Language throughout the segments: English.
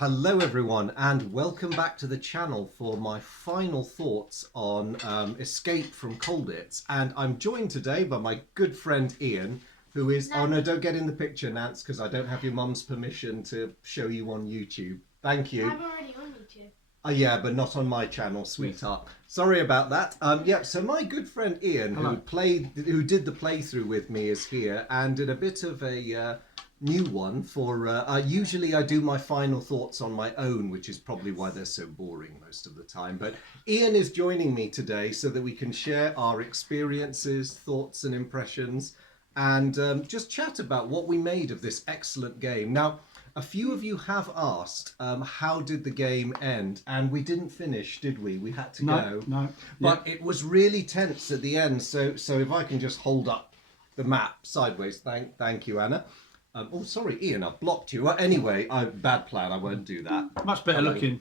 Hello everyone and welcome back to the channel for my final thoughts on Escape from Colditz, and I'm joined today by my good friend Ian, who is... Oh no, don't get in the picture, Nance, because I don't have your mum's permission to show you on YouTube. Thank you. I'm already on YouTube. Yeah, but not on my channel, sweetheart. Sorry about that. Yeah, so my good friend Ian, who did the playthrough with me, is here and did a bit of a new one for... usually I do my final thoughts on my own, which is probably why they're so boring most of the time. But Ian is joining me today so that we can share our experiences, thoughts and impressions, and just chat about what we made of this excellent game. Now, a few of you have asked, how did the game end? And we didn't finish, did we? We had to go. No. But it was really tense at the end. So if I can just hold up the map sideways. Thank you, Anna. Oh, sorry, Ian, I've blocked you. Anyway, bad plan. I won't do that. Much better looking.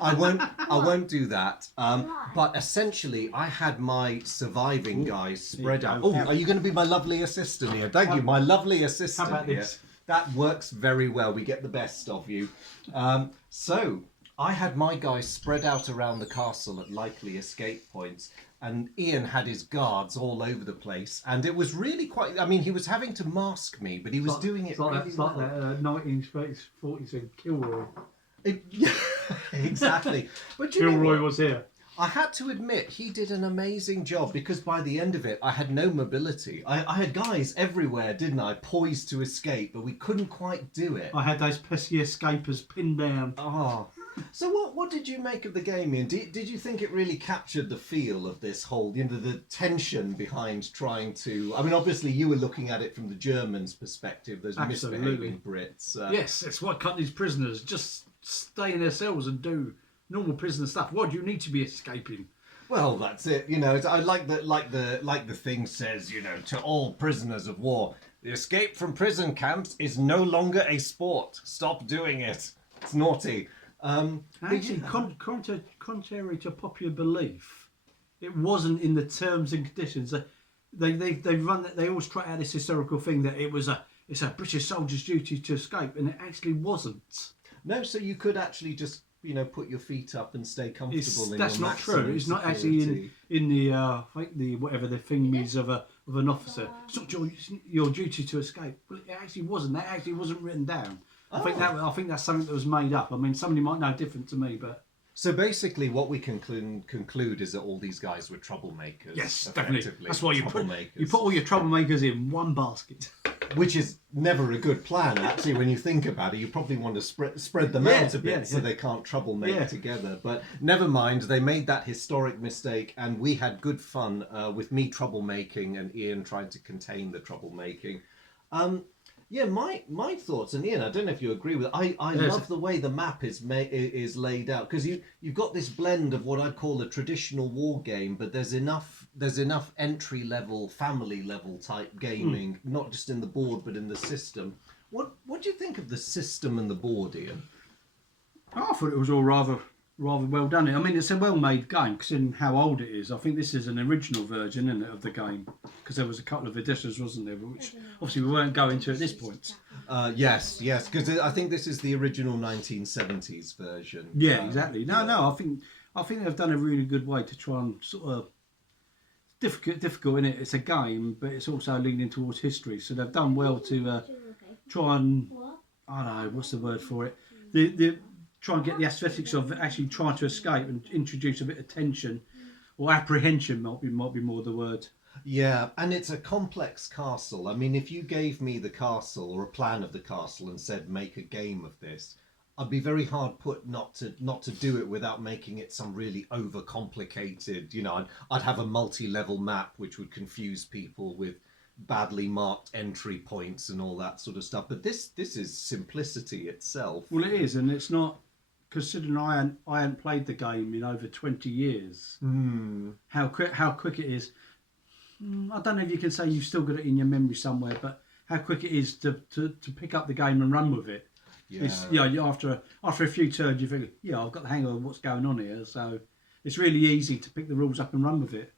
I won't do that. But essentially, I had my surviving guys spread out. Oh, are you going to be my lovely assistant here? Thank you, my lovely assistant How about here. this? That works very well. We get the best of you. So I had my guys spread out around the castle at likely escape points, and Ian had his guards all over the place. And it was really quite... I mean, he was having to mask me, but he was doing it really well. It's like that 1940s Kilroy. Yeah, exactly. But Kilroy was here. I had to admit, he did an amazing job, because by the end of it, I had no mobility. I had guys everywhere, didn't I, poised to escape, but we couldn't quite do it. I had those pesky escapers pinned down. Oh. So what did you make of the game, Ian? Did you think it really captured the feel of this whole, the tension behind trying to... I mean, obviously you were looking at it from the Germans' perspective, those misbehaving Brits. Yes, it's what cut these prisoners. Just stay in their cells and do normal prisoner stuff. Why do you need to be escaping? Well, that's it. I like the thing says, to all prisoners of war, the escape from prison camps is no longer a sport. Stop doing it. It's naughty. Actually, contrary to popular belief, it wasn't in the terms and conditions. They always try out this historical thing that it's a British soldier's duty to escape, and it actually wasn't. No, so you could actually just put your feet up and stay comfortable. That's not true. It's not actually in the I think the whatever the thing is of an officer. It's not your duty to escape. Well, it actually wasn't. That actually wasn't written down. I think that's something that was made up. I mean, somebody might know different to me, but... So basically what we conclude is that all these guys were troublemakers. Yes, definitely. That's why you put all your troublemakers in one basket. Which is never a good plan, actually, when you think about it. You probably want to spread them out a bit so they can't troublemaker together. But never mind, they made that historic mistake, and we had good fun with me troublemaking and Ian trying to contain the troublemaking. Yeah, my thoughts, and Ian, I don't know if you agree with it. I love the way the map is laid out, because you've got this blend of what I'd call a traditional war game, but there's enough entry level, family level type gaming, not just in the board but in the system. What do you think of the system and the board, Ian? I thought it was all rather well done. I mean, it's a well-made game, considering how old it is. I think this is an original version, isn't it, of the game? Because there was a couple of editions, wasn't there? Which obviously we weren't going to at this point. Yes, because I think this is the original 1970s version. Yeah, exactly. No, I think they've done a really good way to try and sort of difficult in it. It's a game, but it's also leaning towards history. So they've done well to try and I don't know what's the word for it. Try and get the aesthetics of actually trying to escape and introduce a bit of tension, or apprehension might be more the word. Yeah, and it's a complex castle. I mean, if you gave me the castle or a plan of the castle and said make a game of this, I'd be very hard put not to do it without making it some really overcomplicated. I'd have a multi-level map which would confuse people with badly marked entry points and all that sort of stuff. But this is simplicity itself. Well, it is, and it's not. Considering I hadn't played the game in over 20 years, how quick it is. I don't know if you can say you've still got it in your memory somewhere, but how quick it is to pick up the game and run with it. Yeah. After a few turns, you think, I've got the hang of what's going on here. So it's really easy to pick the rules up and run with it.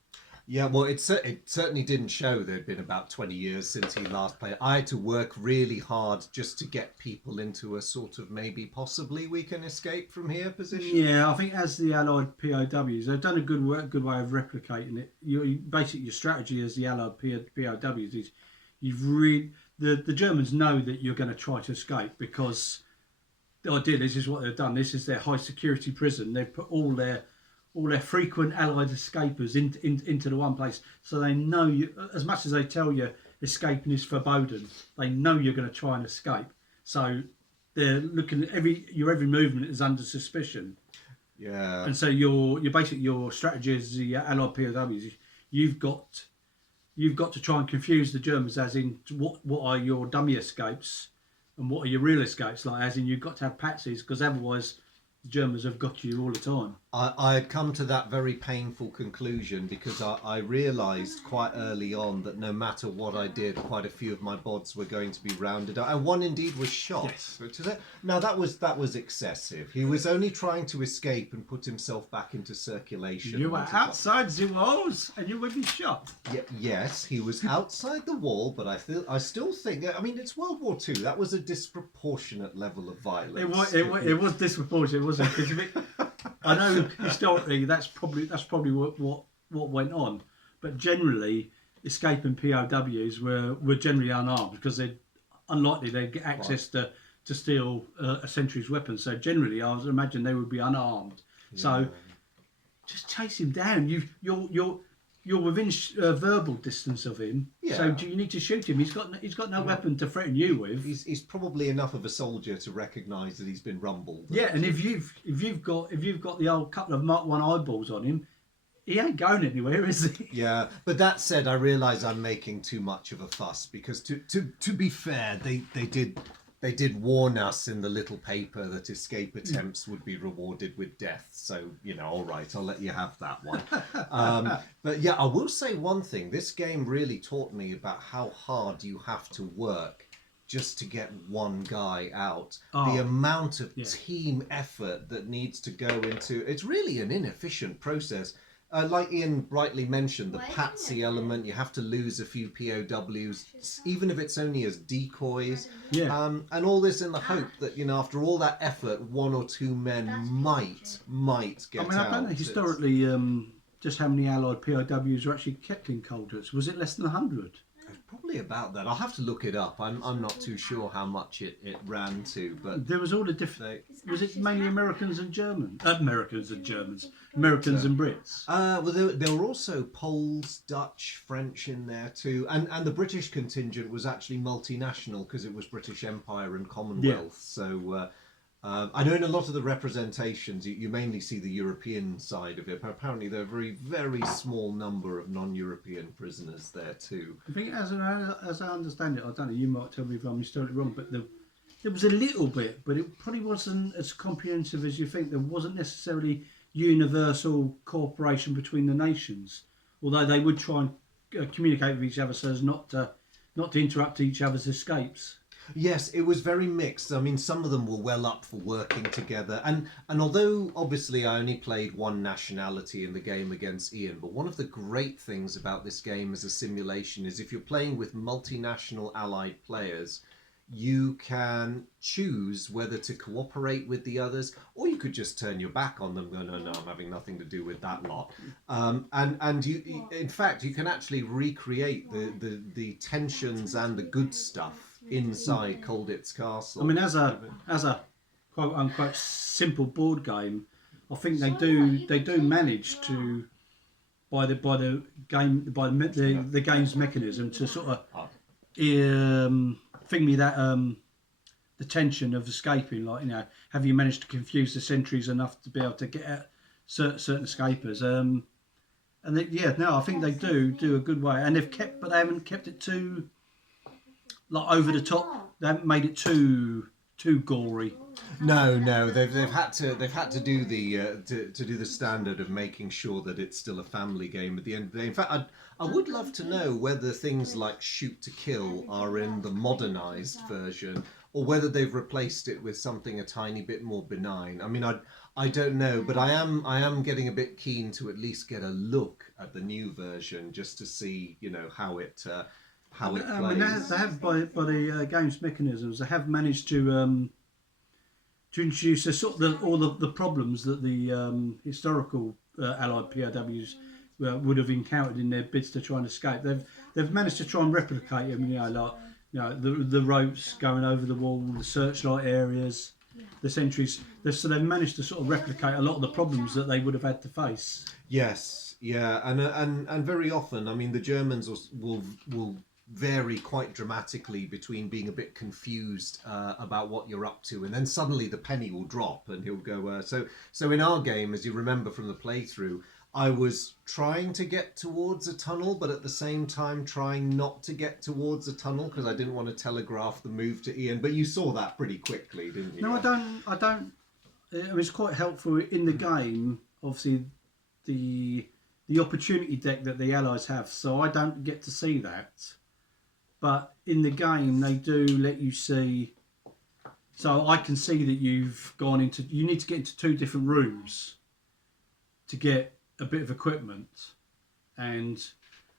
Yeah, well, it certainly didn't show there'd been about 20 years since he last played. I had to work really hard just to get people into a sort of maybe possibly we can escape from here position. Yeah, I think as the Allied POWs, they've done a good way of replicating it. Basically your strategy as the Allied POWs is the Germans know that you're going to try to escape because the idea this is what they've done. This is their high security prison. They've put all their frequent Allied escapers into the one place, so they know you. As much as they tell you escaping is forbidden, they know you're going to try and escape. So they're looking at your every movement is under suspicion. Yeah. And so your strategy as the Allied POWs, you've got to try and confuse the Germans, as in what are your dummy escapes and what are your real escapes, like as in you've got to have patsies, because otherwise the Germans have got you all the time. I had come to that very painful conclusion because I realised quite early on that no matter what I did, quite a few of my bods were going to be rounded up, and one indeed was shot. Yes. Now that was excessive. He was only trying to escape and put himself back into circulation. You were outside the walls and you would be shot. Yes, he was outside the wall, but I still think. I mean, it's World War II. That was a disproportionate level of violence. It was disproportionate, wasn't it? Because I know historically that's probably what went on, but generally escaping POWs were generally unarmed because they'd unlikely they'd get access to steal a sentry's weapons. So generally, I would imagine they would be unarmed. Yeah. So just chase him down. You're within verbal distance of him. Yeah. So do you need to shoot him? He's got no weapon to threaten you with. He's probably enough of a soldier to recognise that he's been rumbled. Yeah, and if you've got the old couple of Mark 1 eyeballs on him, he ain't going anywhere, is he? Yeah, but that said, I realise I'm making too much of a fuss because to be fair, they did warn us in the little paper that escape attempts would be rewarded with death. So, all right, I'll let you have that one. But yeah, I will say one thing. This game really taught me about how hard you have to work just to get one guy out. The amount of team effort that needs to go into... It's really an inefficient process. Like Ian rightly mentioned, the patsy element, you have to lose a few POWs, even if it's only as decoys. Yeah. And all this in the hope that, after all that effort, one or two men might get out. I don't know historically just how many Allied POWs were actually kept in Colditz. Was it less than 100? Probably about that. I'll have to look it up. I'm not too sure how much it ran to, but there was all the different. Was it mainly Americans and Germans? Americans and Brits. Well, there were also Poles, Dutch, French in there too, and the British contingent was actually multinational because it was British Empire and Commonwealth. Yeah. So I know in a lot of the representations you mainly see the European side of it, but apparently there are a very, very small number of non-European prisoners there too. I think as I understand it, I don't know, you might tell me if I'm historically wrong, but there was a little bit, but it probably wasn't as comprehensive as you think. There wasn't necessarily universal cooperation between the nations, although they would try and communicate with each other so as not to interrupt each other's escapes. Yes, it was very mixed. I mean, some of them were well up for working together. And although, obviously, I only played one nationality in the game against Ian, but one of the great things about this game as a simulation is if you're playing with multinational allied players, you can choose whether to cooperate with the others, or you could just turn your back on them, go, no, I'm having nothing to do with that lot. And you, in fact, you can actually recreate the tensions and the good stuff inside Colditz Castle. I mean, as a quote unquote simple board game, I think they do manage to by the game's mechanism to sort of thing me that the tension of escaping. Like, have you managed to confuse the sentries enough to be able to get at certain escapers? I think they do a good way, and they haven't kept it too over the top. They haven't made it too gory. No, they've had to do the standard of making sure that it's still a family game at the end of the day. In fact, I would love to know whether things like shoot to kill are in the modernised version, or whether they've replaced it with something a tiny bit more benign. I mean, I don't know, but I am getting a bit keen to at least get a look at the new version just to see, you know, how it plays. I mean, they have by the game's mechanisms, they have managed to introduce all the problems that the historical Allied POWs would have encountered in their bids to try and escape. They've managed to try and replicate them, you know, like, you know, the ropes going over the wall, the searchlight areas, the sentries. So they've managed to sort of replicate a lot of the problems that they would have had to face. Yes, yeah, and very often, I mean, the Germans will vary quite dramatically between being a bit confused about what you're up to, and then suddenly the penny will drop and he'll go. So in our game, as you remember from the playthrough, I was trying to get towards a tunnel, but at the same time trying not to get towards a tunnel because I didn't want to telegraph the move to Ian. But you saw that pretty quickly, didn't you? No, I don't. It was quite helpful in the game. Obviously, the opportunity deck that the Allies have, so I don't get to see that. But in the game, they do let you see. So I can see that you've gone into. You need to get into 2 different rooms to get a bit of equipment, and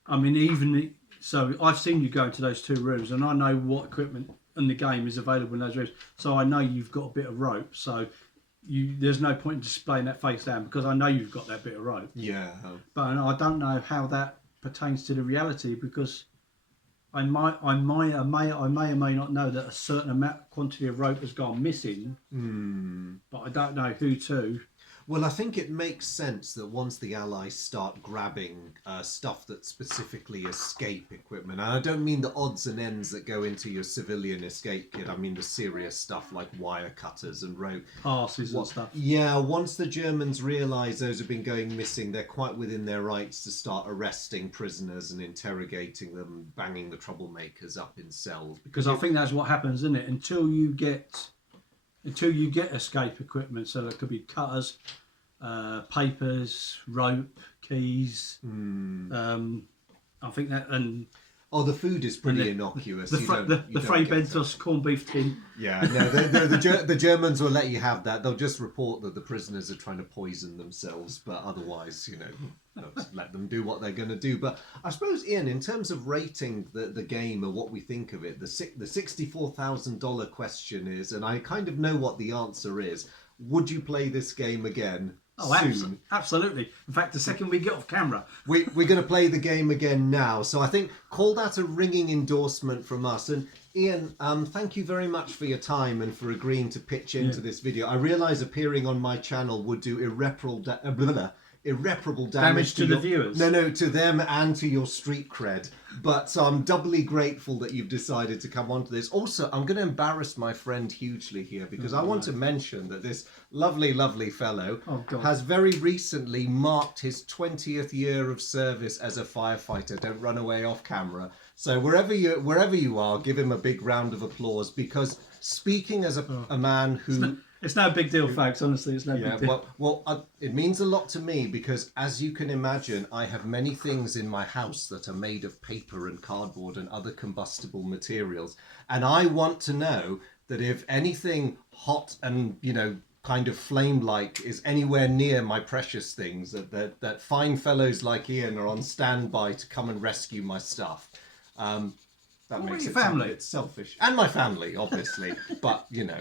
I mean, even so, I've seen you go into those 2 rooms, and I know what equipment in the game is available in those rooms. So I know you've got a bit of rope. So there's no point in displaying that face down because I know you've got that bit of rope. Yeah. But I don't know how that pertains to the reality because I may or may not know that a certain quantity of rope has gone missing, but I don't know who to. Well, I think it makes sense that once the Allies start grabbing stuff that's specifically escape equipment, and I don't mean the odds and ends that go into your civilian escape kit, I mean the serious stuff like wire cutters and rope. Passes and stuff. Yeah, once the Germans realise those have been going missing, they're quite within their rights to start arresting prisoners and interrogating them, banging the troublemakers up in cells. Because I think that's what happens, isn't it? Until you get escape equipment, so it could be cutters, papers, rope, keys. I think that the food is pretty innocuous. The Frey Bentos corned beef tin. Yeah, no, the Germans will let you have that. They'll just report that the prisoners are trying to poison themselves, but otherwise, you know, let them do what they're going to do. But I suppose, Ian, in terms of rating the game or what we think of it, the $64,000 question is, and I kind of know what the answer is, would you play this game again? Soon? Absolutely. In fact, the second we get off camera, we're going to play the game again now. So I think call that a ringing endorsement from us. And Ian, thank you very much for your time and for agreeing to pitch into this video. I realise appearing on my channel would do irreparable damage to the viewers. No, to them and to your street cred. But so I'm doubly grateful that you've decided to come onto this. Also, I'm going to embarrass my friend hugely here because I want to mention that this lovely, lovely fellow has very recently marked his 20th year of service as a firefighter. Don't run away off camera. So wherever you are, give him a big round of applause because speaking as a man who... It's no big deal, folks. Honestly, it's no big deal. Well, it means a lot to me because, as you can imagine, I have many things in my house that are made of paper and cardboard and other combustible materials. And I want to know that if anything hot and, you know, kind of flame-like is anywhere near my precious things, that fine fellows like Ian are on standby to come and rescue my stuff. That makes it sound a bit selfish. And my family, obviously. But, you know...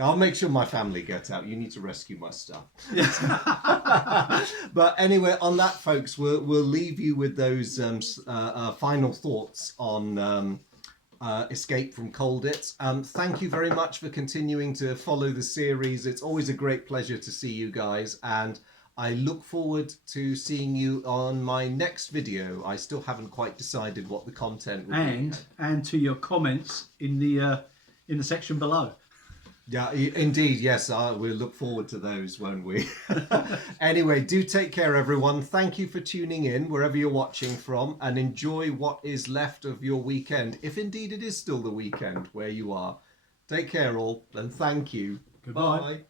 I'll make sure my family get out. You need to rescue my stuff. But anyway, on that, folks, we'll leave you with those final thoughts on Escape from Colditz. Thank you very much for continuing to follow the series. It's always a great pleasure to see you guys, and I look forward to seeing you on my next video. I still haven't quite decided what the content will be. And to your comments in the section below. Yeah, indeed, yes. We'll look forward to those, won't we? Anyway, do take care, everyone. Thank you for tuning in, wherever you're watching from, and enjoy what is left of your weekend, if indeed it is still the weekend where you are. Take care, all, and thank you. Goodbye. Bye.